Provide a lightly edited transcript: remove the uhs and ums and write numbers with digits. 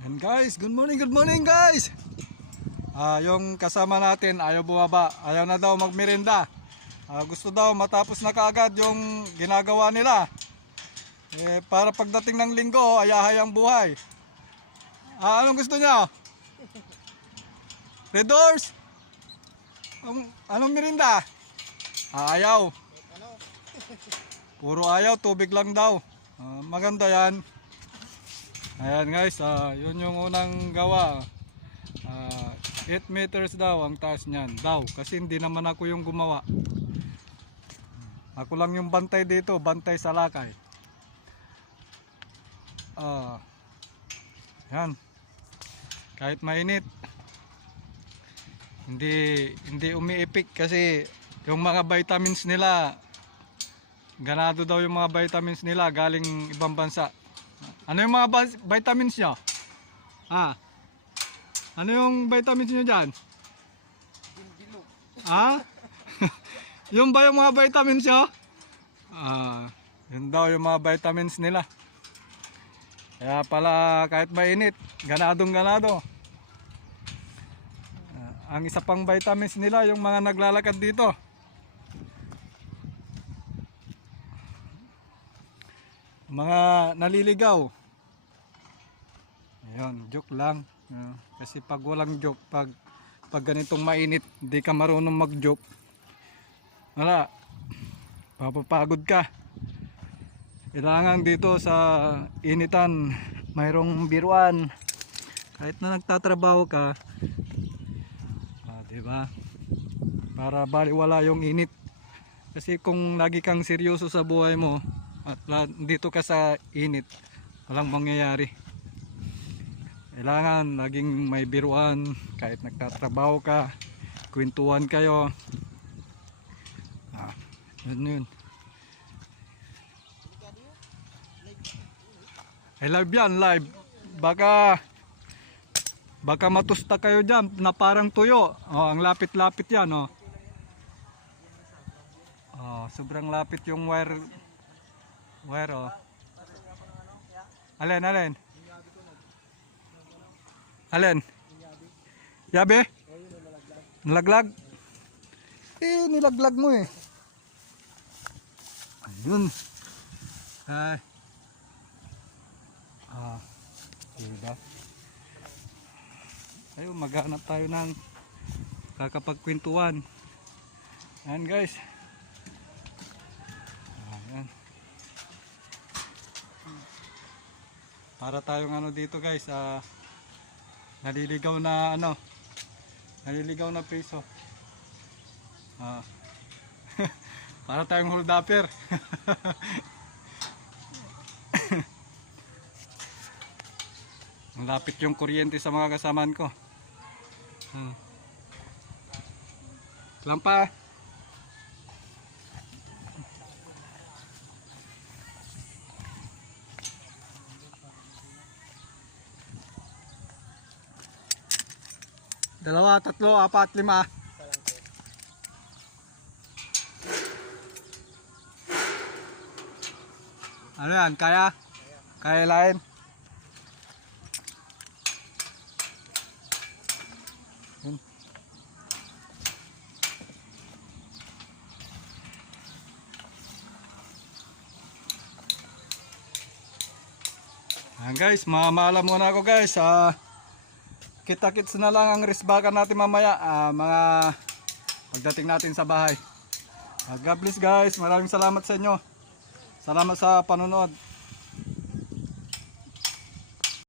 Yan guys, good morning guys. Yung kasama natin ayaw bumaba, ayaw na daw magmerenda. Gusto daw matapos na kaagad yung ginagawa nila. Para pagdating ng linggo, ayahayang buhay. Anong gusto niya? Red Doors? Anong merenda? Ayaw. Puro ayaw, tubig lang daw. Maganda yan. Ayan guys, yun yung unang gawa. 8 meters daw ang taas niyan daw, kasi hindi naman ako yung gumawa. Ako lang yung bantay dito, bantay sa lakay. Yan. Kahit mainit, hindi umiipik kasi yung mga vitamins nila, ganado daw yung mga vitamins nila galing ibang bansa. Ano yung mga vitamins nyo? Ano yung vitamins nyo dyan? Yung ba yung mga vitamins nyo? Yun daw yung mga vitamins nila. Kaya pala kahit mainit, ganadong ganado. Ang isa pang vitamins nila yung mga naglalakad dito. Mga naliligaw. Ayun, joke lang. Kasi pag walang joke, pag ganitong mainit, hindi ka marunong mag-joke, wala, papapagod ka. Kailangan dito sa initan mayroong biruan. Kahit na nagtatrabaho ka, diba? Para baliwala yung init. Kasi kung lagi kang seryoso sa buhay mo at dito ka sa init, walang mangyayari. Kailangan laging may biruan kahit nagtatrabaho ka, kwentuhan kayo. Yun. Live yan, live. Baka matusta kayo dyan na parang tuyo. Ang lapit-lapit yan. Sobrang lapit yung wire. Alin? Yabe? Nalaglag? Nilaglag mo eh. Ayun. Diba? Ayun, maghanap tayo ng kakapagkwentuhan. Ayan guys. Ayan. Para tayong dito guys, naliligaw na piso. Para tayong holdapper. Ang lapit yung kuryente sa mga kasamaan ko. Lampa. Dalawa, tatlo, apat, lima. Ano yan? Kaya? Kaya lain? Guys, mamala muna ako guys. Kita-kits na lang ang risbakan natin mamaya, mga pagdating natin sa bahay. God bless guys, maraming salamat sa inyo. Salamat sa panonood.